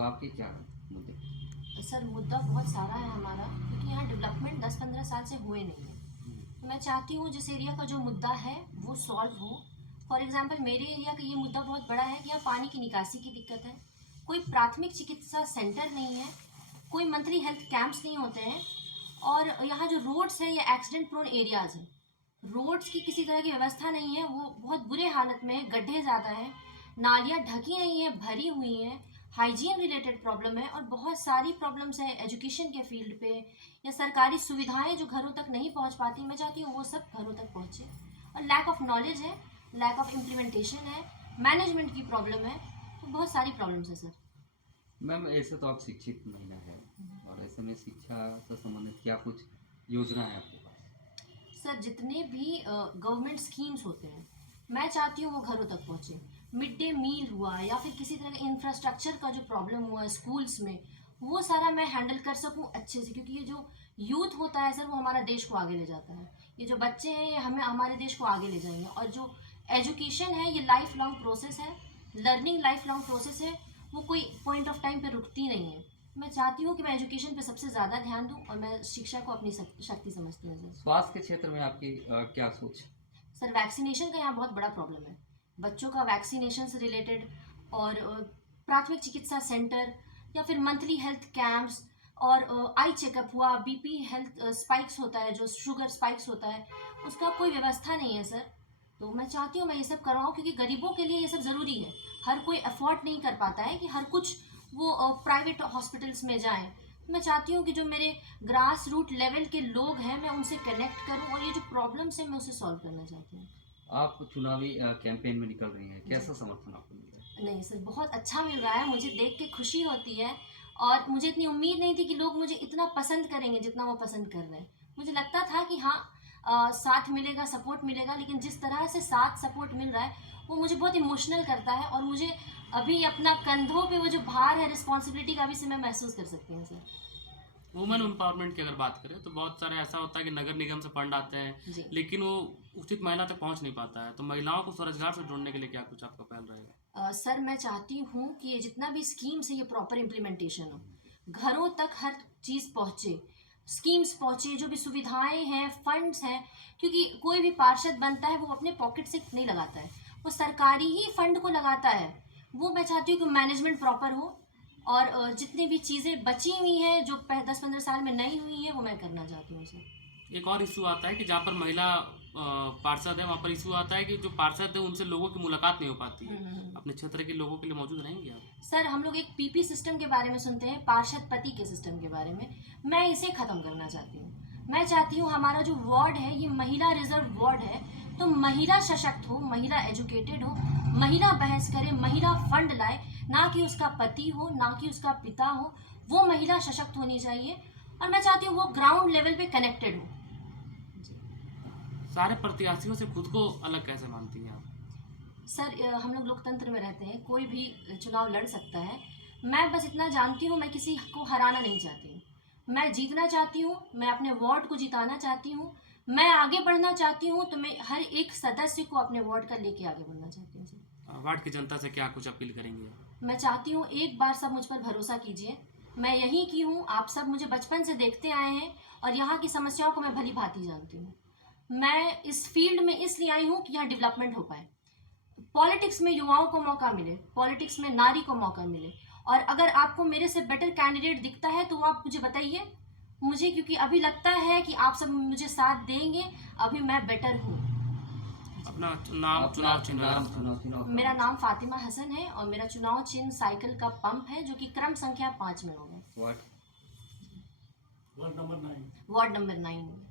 तो आपके क्या मुद्दे? सर मुद्दा बहुत सारा है हमारा, क्योंकि यहाँ डेवलपमेंट 10-15 साल से हुए नहीं है। तो मैं चाहती हूँ जिस एरिया का जो मुद्दा है वो सॉल्व हो। फॉर एग्जांपल मेरे एरिया का ये मुद्दा बहुत बड़ा है कि यहाँ पानी की निकासी की दिक्कत है, कोई प्राथमिक चिकित्सा सेंटर नहीं है, कोई मंथली हेल्थ कैंप्स नहीं होते हैं, और यहाँ जो रोड्स हैं ये एक्सीडेंट प्रोन एरियाज़ हैं। रोड्स की किसी तरह की व्यवस्था नहीं है, वो बहुत बुरे हालत में है, गड्ढे ज़्यादा हैं, नालियाँ ढकी नहीं हैं, भरी हुई हैं, हाइजीन रिलेटेड प्रॉब्लम है, और बहुत सारी प्रॉब्लम्स हैं एजुकेशन के फील्ड पे, या सरकारी सुविधाएं जो घरों तक नहीं पहुंच पाती। मैं चाहती हूँ वो सब घरों तक पहुँचे। और लैक ऑफ नॉलेज है, लैक ऑफ इम्प्लीमेंटेशन है, मैनेजमेंट की प्रॉब्लम है, तो बहुत सारी प्रॉब्लम्स है सर। मैम ऐसे तो आप शिक्षित महिला है, और ऐसे में शिक्षा से संबंधित क्या कुछ योजना है आपके पास? सर जितने भी गवर्नमेंट स्कीम्स होते हैं मैं चाहती हूँ वो घरों तक पहुँचे। मिड डे मील हुआ या फिर किसी तरह का इंफ्रास्ट्रक्चर का जो प्रॉब्लम हुआ है स्कूल्स में, वो सारा मैं हैंडल कर सकूँ अच्छे से, क्योंकि ये जो यूथ होता है सर वो हमारा देश को आगे ले जाता है। ये जो बच्चे हैं ये हमें हमारे देश को आगे ले जाएंगे। और जो एजुकेशन है ये लाइफ लॉन्ग प्रोसेस है, लर्निंग लाइफ लॉन्ग प्रोसेस है, वो कोई पॉइंट ऑफ टाइम पे रुकती नहीं है। मैं चाहती हूँ कि मैं एजुकेशन पे सबसे ज़्यादा ध्यान दूँ, और मैं शिक्षा को अपनी शक्ति समझती हूँ सर। स्वास्थ्य के क्षेत्र में आपकी क्या सोच? सर वैक्सीनेशन का यहाँ बहुत बड़ा प्रॉब्लम है, बच्चों का वैक्सीनेशन से रिलेटेड, और प्राथमिक चिकित्सा सेंटर या फिर मंथली हेल्थ कैंप्स, और आई चेकअप हुआ, बीपी हेल्थ स्पाइक्स होता है, जो शुगर स्पाइक्स होता है, उसका कोई व्यवस्था नहीं है सर। तो मैं चाहती हूँ मैं ये सब करवाऊँ, क्योंकि गरीबों के लिए ये सब ज़रूरी है। हर कोई अफोर्ड नहीं कर पाता है कि हर कुछ वो प्राइवेट हॉस्पिटल्स में जाएं। मैं चाहती हूँ कि जो मेरे ग्रास रूट लेवल के लोग हैं मैं उनसे कनेक्ट करूँ, और ये जो प्रॉब्लम्स हैं मैं उसे सॉल्व करना चाहती हूँ। आप चुनावी कैंपेन में निकल रही हैं, कैसा समर्थन आपको मिल रहा है? नहीं सर बहुत अच्छा मिल रहा है, मुझे देख के खुशी होती है, और मुझे इतनी उम्मीद नहीं थी कि लोग मुझे इतना पसंद करेंगे जितना वो पसंद कर रहे हैं। मुझे लगता था कि हाँ साथ मिलेगा, सपोर्ट मिलेगा, लेकिन जिस तरह से साथ सपोर्ट मिल रहा है वो मुझे बहुत इमोशनल करता है, और मुझे अभी अपना कंधों पे वो जो भार है रिस्पॉन्सिबिलिटी का, अभी से मैं महसूस कर सकती हूँ सर। वुमेन एम्पावरमेंट की अगर बात करें तो बहुत सारे ऐसा होता है कि नगर निगम से फंड आते हैं जी। लेकिन वो उचित महिला तक पहुंच नहीं पाता है, तो महिलाओं को स्वरोजगार से जोड़ने के लिए क्या कुछ आपका पहल रहेगा? सर मैं चाहती हूँ कि ये जितना भी स्कीम्स है ये प्रॉपर इम्प्लीमेंटेशन हो, घरों तक हर चीज़ पहुँचे, स्कीम्स पहुँचे, जो भी सुविधाएं हैं, फंड्स हैं, क्योंकि कोई भी पार्षद बनता है वो अपने पॉकेट से नहीं लगाता है, वो सरकारी ही फंड को लगाता है। वो मैं चाहती हूँ कि मैनेजमेंट प्रॉपर हो, और जितनी भी चीज़ें बची हुई हैं जो 10-15 साल में नहीं हुई हैं वो मैं करना चाहती हूँ सर। एक और इशू आता है कि जहाँ पर महिला पार्षद है वहाँ पर इशू आता है कि जो पार्षद है उनसे लोगों की मुलाकात नहीं हो पाती है। अपने क्षेत्र के लोगों के लिए मौजूद रहेंगे आप? सर हम लोग एक पीपी सिस्टम के बारे में सुनते हैं, पार्षद पति के सिस्टम के बारे में, मैं इसे ख़त्म करना चाहती हूँ। मैं चाहती हूँ हमारा जो वार्ड है ये महिला रिजर्व वार्ड है, तो महिला सशक्त हो, महिला एजुकेटेड हो, महिला बहस करे, महिला फंड लाए, ना कि उसका पति हो, ना कि उसका पिता हो, वो महिला सशक्त होनी चाहिए, और मैं चाहती हूँ वो ग्राउंड लेवल पे कनेक्टेड हो। सारे प्रत्याशियों से खुद को अलग कैसे मानती हैं आप? सर हम लोग लोकतंत्र में रहते हैं, कोई भी चुनाव लड़ सकता है। मैं बस इतना जानती हूँ मैं किसी को हराना नहीं चाहती हूँ, मैं जीतना चाहती हूँ, मैं अपने वार्ड को जिताना चाहती हूँ, मैं आगे बढ़ना चाहती हूँ, तो मैं हर एक सदस्य को अपने वार्ड का लेके आगे बढ़ना चाहती हूँ सर। वार्ड की जनता से क्या कुछ अपील करेंगे? मैं चाहती हूँ एक बार सब मुझ पर भरोसा कीजिए, मैं यहीं की हूँ, आप सब मुझे बचपन से देखते आए हैं, और यहाँ की समस्याओं को मैं भली भांति जानती हूँ। मैं इस फील्ड में इसलिए आई हूँ कि यहाँ डेवलपमेंट हो पाए, पॉलिटिक्स में युवाओं को मौका मिले, पॉलिटिक्स में नारी को मौका मिले, और अगर आपको मेरे से बेटर कैंडिडेट दिखता है तो आप मुझे बताइए मुझे, क्योंकि अभी लगता है कि आप सब मुझे साथ देंगे, अभी मैं बेटर हूँ। अपना नाम, चुनाव चिन्ह? मेरा नाम फातिमा हसन है, और मेरा चुनाव चिन्ह साइकिल का पंप है, जो कि क्रम संख्या 5 में होगा। वार्ड वार्ड नंबर 9 में।